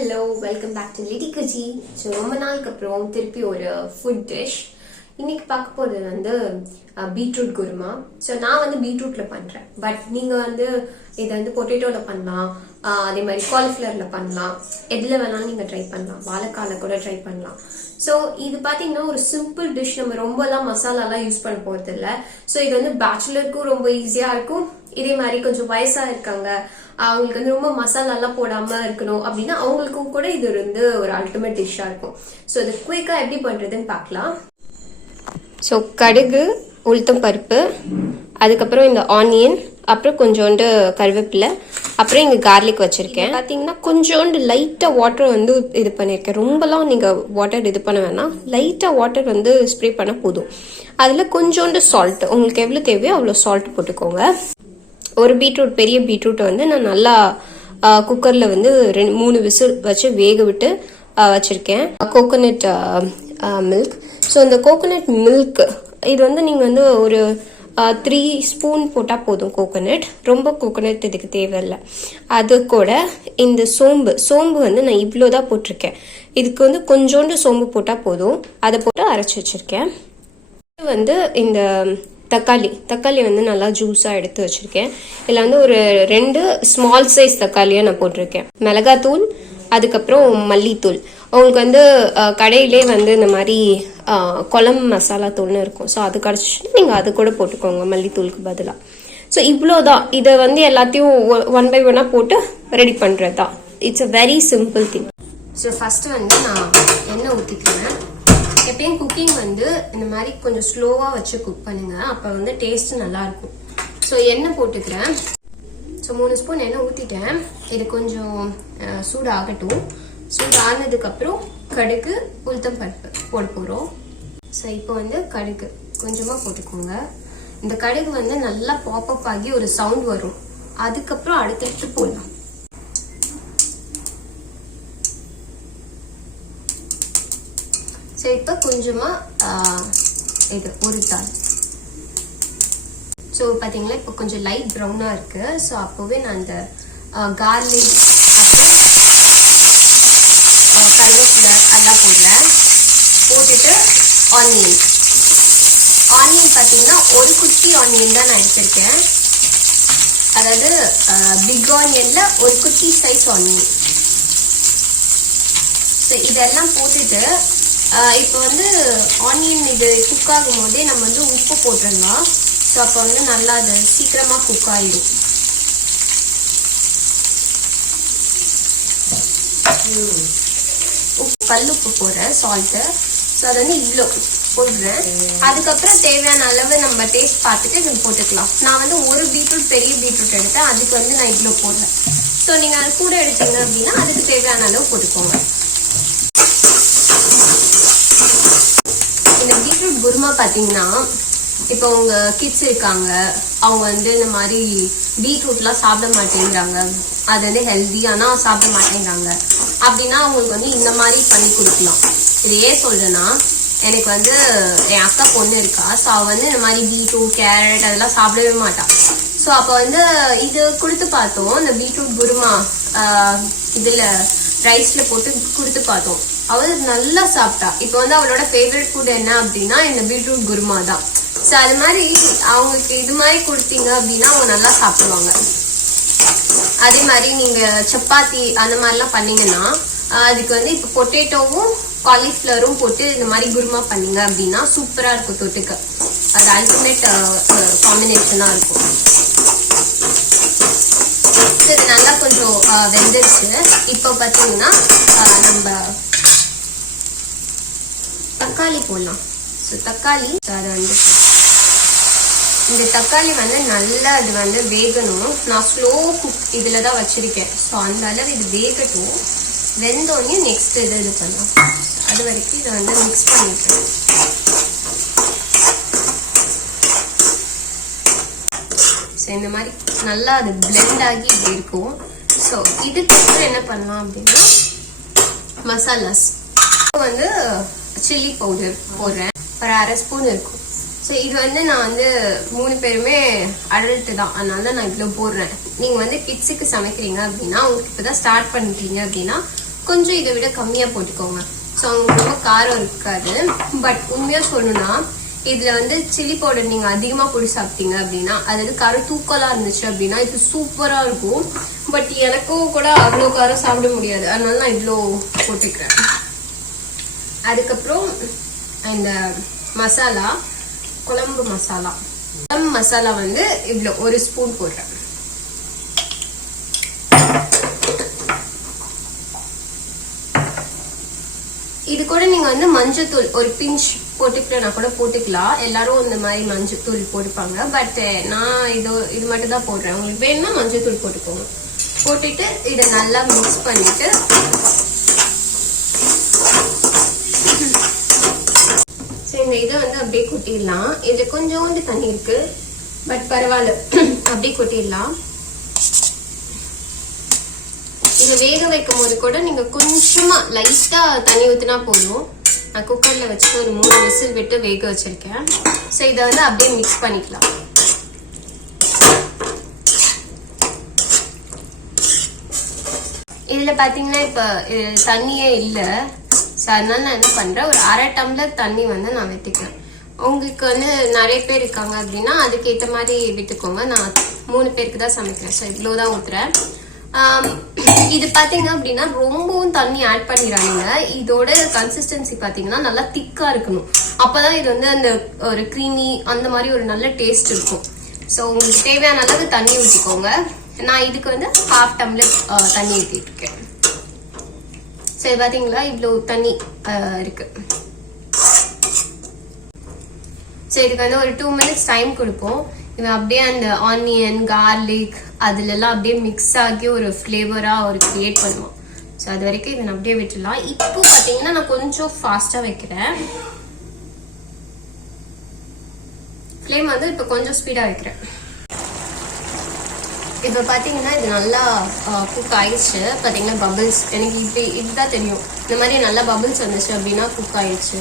Hello, welcome back to லிட்டி குச்சி. So ரொம்ப நாளுக்கு அப்புறம் திருப்பி ஒரு ஃபுட் டிஷ். இன்னைக்கு பார்க்க போகிறது வந்து பீட்ரூட் குருமா. ஸோ நான் வந்து பீட்ரூட்டில் பண்ணுறேன். பட் நீங்கள் வந்து இதை வந்து பொட்டேட்டோவில் பண்ணலாம், அதே மாதிரி காலிஃப்ளவரில் பண்ணலாம், எதில் வேணாலும் நீங்கள் ட்ரை பண்ணலாம். வாழைக்காயில் கூட ட்ரை பண்ணலாம். ஸோ இது பார்த்தீங்கன்னா ஒரு சிம்பிள் டிஷ். நம்ம ரொம்பலாம் மசாலாலாம் யூஸ் பண்ண போகிறது இல்லை. ஸோ இது வந்து பேச்சுலருக்கும் ரொம்ப ஈஸியாக இருக்கும். இதே மாதிரி கொஞ்சம் வயசாக இருக்காங்க, அவங்களுக்கு வந்து ரொம்ப மசாலாலாம் போடாமல் இருக்கணும் அப்படின்னா அவங்களுக்கும் கூட இது வந்து ஒரு அல்டிமேட் டிஷ்ஷாக இருக்கும். ஸோ இது குயிக்காக எப்படி பண்ணுறதுன்னு பார்க்கலாம். ஸோ கடுகு, உளுத்தம் பருப்பு, அதுக்கப்புறம் இந்த ஆனியன், அப்புறம் கொஞ்சோண்டு கருவேப்பிலை, அப்புறம் இங்கே கார்லிக் வச்சுருக்கேன். பார்த்தீங்கன்னா கொஞ்சோண்டு லைட்டாக வாட்டர் வந்து இது பண்ணியிருக்கேன். ரொம்பலாம் நீங்கள் வாட்டர் இது பண்ண வேணாம், லைட்டாக வாட்டர் வந்து ஸ்ப்ரே பண்ண போதும். அதில் கொஞ்சோண்டு சால்ட், உங்களுக்கு எவ்வளோ தேவையோ அவ்வளோ சால்ட் போட்டுக்கோங்க. ஒரு பீட்ரூட், பெரிய பீட்ரூட்டை வந்து நான் நல்லா குக்கரில் வந்து 2-3 விசில் வச்சு வேக விட்டு வச்சுருக்கேன். Coconut milk. ஸோ இந்த கோகோனட் மில்க் இது வந்து நீங்கள் வந்து ஒரு 3 ஸ்பூன் போட்டால் போதும். கோகோனட், ரொம்ப கோகோனட் இதுக்கு தேவையில்லை. அது கூட இந்த சோம்பு வந்து நான் இவ்வளோ தான் போட்டிருக்கேன். இதுக்கு வந்து கொஞ்சோண்டு சோம்பு போட்டால் போதும். அதை போட்டு அரைச்சி வச்சுருக்கேன். வந்து இந்த தக்காளி வந்து நல்லா ஜூஸாக எடுத்து வச்சுருக்கேன். இதில் வந்து ஒரு 2 ஸ்மால் சைஸ் தக்காளியாக நான் போட்டிருக்கேன். மிளகாத்தூள், அதுக்கப்புறம் மல்லித்தூள். உங்களுக்கு வந்து கடையிலே வந்து இந்த மாதிரி குழம்பு மசாலா தூள்னு இருக்கும். ஸோ அது கிடச்சிட்டு நீங்கள் அது கூட போட்டுக்கோங்க மல்லித்தூளுக்கு பதிலாக. ஸோ இவ்வளோதான். இதை வந்து எல்லாத்தையும் 1 by 1 போட்டு ரெடி பண்ணுறது தான். It's a very simple thing. So first வந்து நான் எண்ணெய் ஊற்றிக்கிறேன். எப்பயும் குக்கிங் வந்து இந்த மாதிரி கொஞ்சம் ஸ்லோவாக வச்சு குக் பண்ணுங்க, அப்போ வந்து டேஸ்ட் நல்லா இருக்கும். ஸோ எண்ணெய் போட்டுக்கிறேன். ஸோ 3 ஸ்பூன் எண்ணெய் ஊற்றிட்டேன். இது கொஞ்சம் சூடு ஆகட்டும். சூடு ஆனதுக்கப்புறம் கடுகு, உளுத்தம் பருப்பு போட போகிறோம். ஸோ இப்போ வந்து கடுகு கொஞ்சமாக போட்டுக்கோங்க. இந்த கடுகு வந்து நல்லா பாப்அப் ஆகி ஒரு சவுண்ட் வரும். அதுக்கப்புறம் அடுத்தடுத்து போடலாம். ஸோ இப்போ கொஞ்சமாக இது ஒரு தாள். ஸோ பார்த்தீங்களா இப்போ கொஞ்சம் லைட் ப்ரௌனாக இருக்குது. ஸோ அப்போவே நான் அந்த கார்லிக், அப்புறம் கருவேப்பிலை அதெல்லாம் போடுறேன். போட்டுட்டு ஆனியன் பார்த்தீங்கன்னா ஒரு குட்டி ஆனியன் தான் நான் எடுத்திருக்கேன். அதாவது பிக் ஆனியனில் ஒரு குட்டி சைஸ் ஆனியன். ஸோ இதெல்லாம் போட்டுட்டு இப்போ வந்து ஆனியன் இது குக் ஆகும் போதே நம்ம வந்து உப்பு போட்டுடலாம். ஸோ அப்போ வந்து நல்லா அது சீக்கிரமாக குக் ஆகிடும். கல்லுப்பு போடுறேன், சால்ட்டு. ஸோ அது வந்து இவ்வளோ போடுறேன். அதுக்கப்புறம் தேவையான அளவு நம்ம டேஸ்ட் பார்த்துட்டு நம்ம போட்டுக்கலாம். நான் வந்து ஒரு பீட்ரூட், பெரிய பீட்ரூட் எடுத்தேன். அதுக்கு வந்து நான் இவ்வளோ போடுறேன். ஸோ நீங்கள் அது கூட எடுத்தீங்க அப்படின்னா அதுக்கு தேவையான அளவு போட்டுக்கோங்க. இந்த பீட்ரூட் குருமா பார்த்தீங்கன்னா இப்போ உங்க கிட்ஸ் இருக்காங்க, அவங்க வந்து இந்த மாதிரி பீட்ரூட்லாம் சாப்பிட மாட்டேங்கிறாங்க, அது வந்து ஹெல்தி ஆனால் சாப்பிட மாட்டேங்கிறாங்க அப்படின்னா அவங்களுக்கு வந்து இந்த மாதிரி பண்ணி கொடுக்கலாம். இது ஏன் சொல்றேன்னா, எனக்கு வந்து என் அக்கா பொண்ணு இருக்கா. ஸோ அவள் வந்து இந்த மாதிரி பீட்ரூட், கேரட் அதெல்லாம் சாப்பிடவே மாட்டான். ஸோ அப்போ வந்து இது கொடுத்து பார்த்தோம். இந்த பீட்ரூட் குருமா இதில் ரைஸில் போட்டு கொடுத்து பார்த்தோம். அவள் நல்லா சாப்பிட்டா. இப்போ வந்து அவளோட ஃபேவரட் ஃபுட் என்ன அப்படின்னா இந்த பீட்ரூட் குருமா தான். ஸோ அது மாதிரி அவங்களுக்கு இது மாதிரி கொடுத்தீங்க அப்படின்னா அவங்க நல்லா சாப்பிடுவாங்க. அதே மாதிரி நீங்கள் சப்பாத்தி அந்த மாதிரிலாம் பண்ணீங்கன்னா அதுக்கு வந்து இப்போ பொட்டேட்டோவும் காலிஃப்ளவரும் போட்டு இந்த மாதிரி குருமா பண்ணீங்க அப்படின்னா சூப்பராக இருக்கும் தொட்டுக்க. அது அல்டிமேட் காம்பினேஷனாக இருக்கும். இது நல்லா கொஞ்சம் வெந்துருச்சு. இப்போ பார்த்தீங்கன்னா நம்ம தக்காளி போடலாம். ஸோ தக்காளி அதை வந்து இந்த தக்காளி வந்து நல்லா அது வந்து வேகணும். நான் ஸ்லோ குக் இதில் தான் வச்சுருக்கேன். ஸோ அந்த அளவு இது வேகட்டும். வெந்தோடனே நெக்ஸ்ட் இது பண்ணலாம். அது வரைக்கும் இதை வந்து மிக்ஸ் பண்ணிக்கிறேன். ஸோ இந்த மாதிரி நல்லா அது பிளெண்ட் ஆகி இப்படி இருக்கும். ஸோ இதுக்கு என்ன பண்ணலாம் அப்படின்னா மசாலாஸ் வந்து சில்லி பவுடர் போடுறேன். ஒரு 1/2 ஸ்பூன் இருக்கும். ஸோ இது வந்து நான் வந்து 3 பேருமே அடல்ட்டு தான், அதனால தான் நான் இவ்வளோ போடுறேன். நீங்கள் வந்து கிட்ஸுக்கு சமைக்கிறீங்க அப்படின்னா, உங்களுக்கு இப்போ தான் ஸ்டார்ட் பண்ணிட்டீங்க அப்படின்னா கொஞ்சம் இதை விட கம்மியாக போட்டுக்கோங்க. ஸோ அவங்களுக்கு ரொம்ப காரம் இருக்காது. பட் உண்மையாக சொல்லணும்னா இதில் வந்து சில்லி பவுடர் நீங்கள் அதிகமாக போட்டு சாப்பிட்டீங்க அப்படின்னா, அதாவது காரம் தூக்கலாக இருந்துச்சு அப்படின்னா இது சூப்பராக இருக்கும். பட் எனக்கும் கூட அவ்வளோ காரம் சாப்பிட முடியாது, அதனால நான் இவ்வளோ போட்டுக்கிறேன். அதுக்கப்புறம் இந்த மசாலா, குழம்பு மசாலா வந்து இவ்வளோ 1 ஸ்பூன் போடுறேன். இது கூட நீங்க வந்து மஞ்சத்தூள் ஒரு பிஞ்ச் போட்டுக்கிறேன்னா கூட போட்டுக்கலாம். எல்லாரும் இந்த மாதிரி மஞ்சத்தூள் போட்டுப்பாங்க. பட் நான் இது மட்டும் தான் போடுறேன். உங்களுக்கு வேணும்னா மஞ்சத்தூள் போட்டுக்கோங்க. போட்டுட்டு இதை நல்லா மிக்ஸ் பண்ணிட்டு இந்த இதை வந்து அப்படியே கொட்டிடலாம். இதுல கொஞ்சோண்டு தண்ணி இருக்கு, பட் பரவாயில்ல, அப்படியே கொட்டிடலாம். இதை வேக வைக்கும் போது கூட நீங்க கொஞ்சமா லைட்டா தண்ணி ஊத்தினா போதும். நான் குக்கர்ல வச்சுட்டு ஒரு 3 விசில் விட்டு வேக வச்சிருக்கேன். ஸோ இதை வந்து அப்படியே மிக்ஸ் பண்ணிக்கலாம். இதுல பாத்தீங்கன்னா இப்ப தண்ணியே இல்லை. ஸோ அதனால நான் என்ன பண்றேன், ஒரு 1/2 டம்ளர் தண்ணி வந்து நான் விட்டுக்கிறேன். உங்களுக்கு வந்து நிறைய பேர் இருக்காங்க அப்படின்னா அதுக்கேற்ற மாதிரி விட்டுக்கோங்க. நான் 3 பேருக்கு தான் சமைக்கிறேன். ஸோ இவ்வளோதான் ஊத்துறேன். இது பாத்தீங்க அப்படின்னா ரொம்பவும் தண்ணி ஆட் பண்ணிடாதீங்க. இதோட கன்சிஸ்டன்சி பாத்தீங்கன்னா நல்லா திக்கா இருக்கணும். அப்பதான் இது வந்து அந்த ஒரு க்ரீமி அந்த மாதிரி ஒரு நல்ல டேஸ்ட் இருக்கும். ஸோ உங்களுக்கு தேவையான அளவு தண்ணி ஊற்றிக்கோங்க. நான் இதுக்கு வந்து 1/2 டம்ளர் தண்ணி ஊற்றிட்டு இருக்கேன். சரி பாத்தீங்களா, இவ்வளோ தண்ணி இருக்கு. சரி இதுக்கு வந்து ஒரு 2 மினிட்ஸ் டைம் கொடுப்போம். இவன் அப்படியே அந்த ஆனியன் கார்லிக் அதுலலாம் அப்படியே மிக்ஸ் ஆகி ஒரு ஃப்ளேவரா ஒரு கிரியேட் பண்ணுவோம். ஸோ அது வரைக்கும் இதை அப்படியே விட்டுலாம். இப்போ பார்த்தீங்கன்னா நான் கொஞ்சம் ஃபாஸ்ட்டாக வைக்கிறேன். ஃப்ளேம் வந்து இப்போ கொஞ்சம் ஸ்பீடாக வைக்கிறேன். இப்போ பார்த்தீங்கன்னா இது நல்லா குக் ஆயிடுச்சு. பார்த்தீங்கன்னா பபிள்ஸ் எனக்கு இதுதான் தெரியும். இந்த மாதிரி நல்லா பபிள்ஸ் வந்துச்சு அப்படின்னா குக் ஆயிடுச்சு.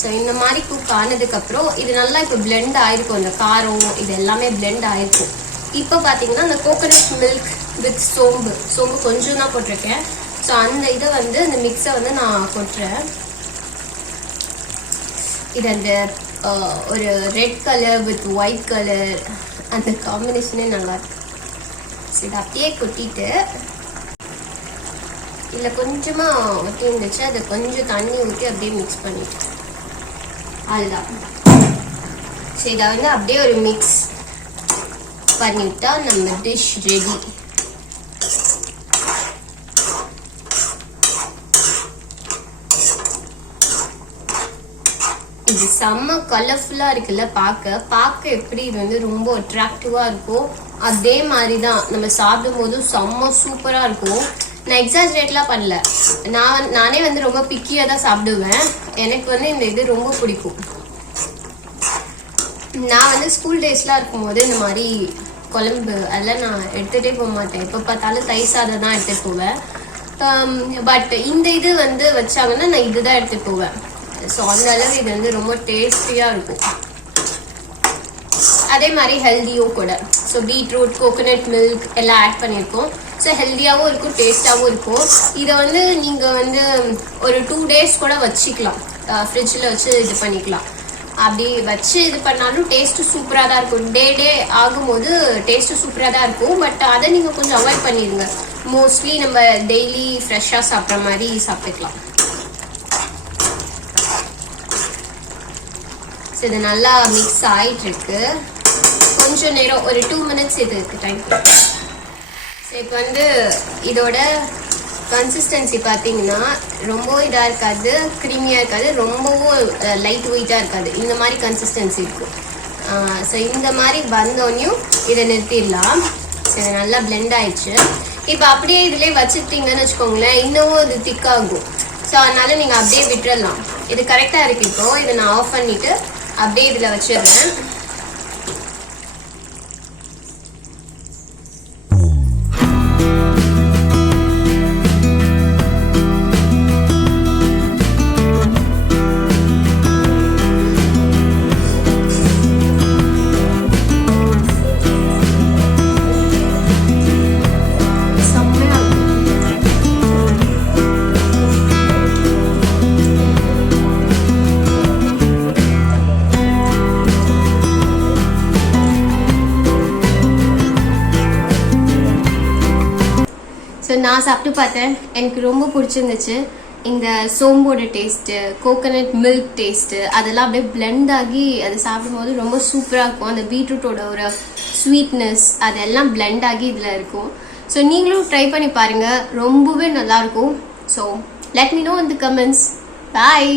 ஸோ இந்த மாதிரி குக் ஆனதுக்கப்புறம் இது நல்லா இப்போ பிளெண்ட் ஆயிருக்கும். இந்த காரம் இது எல்லாமே பிளெண்ட் ஆயிருக்கும். இப்போ பார்த்தீங்கன்னா இந்த கோகோனட் மில்க் வித் சோம்பு கொஞ்சம் தான் போட்டிருக்கேன். ஸோ அந்த இதை வந்து இந்த மிக்ஸை வந்து நான் கொட்டுறேன். இது அந்த ஒரு red colour with white colour அந்த காம்பினேஷனே நல்லா இருக்கு. ஸோ இதை அப்படியே கொட்டிட்டு இல்லை கொஞ்சமாக ஒட்டி இருந்துச்சு, அதை கொஞ்சம் தண்ணி ஊற்றி அப்படியே மிக்ஸ் பண்ணிட்டேன். அதுதான். ஸோ இதை வந்து அப்படியே ஒரு மிக்ஸ் பண்ணிட்டா நம்ம டிஷ் ரெடி. இது செம்ம கலர்ஃபுல்லா இருக்குல்ல, பார்க்க எப்படி இது வந்து ரொம்ப அட்ராக்டிவா இருக்கும். அதே மாதிரி தான் நம்ம சாப்பிடும் போதும் செம்ம சூப்பரா இருக்கும். நான் எக்ஸாஜரேட்லாம் பண்ணல. நானே வந்து ரொம்ப பிக்கியா தான் சாப்பிடுவேன். எனக்கு வந்து இந்த இது ரொம்ப பிடிக்கும். நான் வந்து ஸ்கூல் டேஸ்லாம் இருக்கும்போது இந்த மாதிரி குழம்பு அதெல்லாம் நான் எடுத்துகிட்டே போக மாட்டேன். எப்போ பார்த்தாலும் தயிர் சாதம் தான் எடுத்துகிட்டு போவேன். பட் இந்த இது வந்து வச்சாங்கன்னா நான் இதுதான் எடுத்துகிட்டு போவேன். ஸோ அந்த அளவு இது வந்து ரொம்ப டேஸ்டியாக இருக்கும். அதே மாதிரி ஹெல்த்தியும் கூட. ஸோ பீட்ரூட் கோகோனட் மில்க் எல்லாம் ஆட் பண்ணியிருக்கோம். ஸோ ஹெல்த்தியாகவும் இருக்கும், டேஸ்டாகவும் இருக்கும். இதை வந்து நீங்கள் வந்து ஒரு 2 டேஸ் கூட வச்சுக்கலாம். ஃப்ரிட்ஜில் வச்சு இது பண்ணிக்கலாம். அப்படி வச்சு இது பண்ணாலும் டேஸ்ட்டு சூப்பராக தான் இருக்கும். டே ஆகும்போது டேஸ்ட்டு சூப்பராக தான் இருக்கும். பட் அதை நீங்கள் கொஞ்சம் அவாய்ட் பண்ணிடுங்க. மோஸ்ட்லி நம்ம டெய்லி ஃப்ரெஷ்ஷாக சாப்பிட்ற மாதிரி சாப்பிட்டுக்கலாம். ஸோ இது நல்லா மிக்ஸ் ஆகிட்டுருக்கு. கொஞ்சம் நேரம் ஒரு 2 மினிட்ஸ் இதுக்கு டைம். ஸோ இப்போ வந்து இதோட கன்சிஸ்டன்சி பார்த்தீங்கன்னா ரொம்ப இதாக இருக்காது, க்ரீமியாக இருக்காது, ரொம்பவும் லைட் வெயிட்டாக இருக்காது. இந்த மாதிரி கன்சிஸ்டன்சி இருக்கும். ஸோ இந்த மாதிரி வந்தோடனையும் இதை நிறுத்திடலாம். ஸோ இது நல்லா பிளெண்ட் ஆயிடுச்சு. இப்போ அப்படியே இதிலே வச்சுட்டிங்கன்னு வச்சுக்கோங்களேன், இன்னமும் இது திக்காகும். ஸோ அதனால நீங்கள் அப்படியே விட்டுறலாம். இது கரெக்டாக இருக்கு. இப்போ இதை நான் ஆஃப் பண்ணிவிட்டு அப்படியே இதில் வச்சிடுறேன். நான் சாப்பிட்டு பார்த்தேன், எனக்கு ரொம்ப பிடிச்சிருந்துச்சு. இந்த சோம்போட டேஸ்ட்டு, கோகனட் மில்க் டேஸ்ட்டு அதெல்லாம் அப்படியே பிளெண்ட் ஆகி அது சாப்பிடும்போது ரொம்ப சூப்பராக இருக்கும். அந்த பீட்ரூட்டோட ஒரு ஸ்வீட்னஸ் அதெல்லாம் பிளெண்ட் ஆகி இதில் இருக்கும். ஸோ நீங்களும் ட்ரை பண்ணி பாருங்கள், ரொம்பவே நல்லாயிருக்கும். So let me know in the comments. Bye.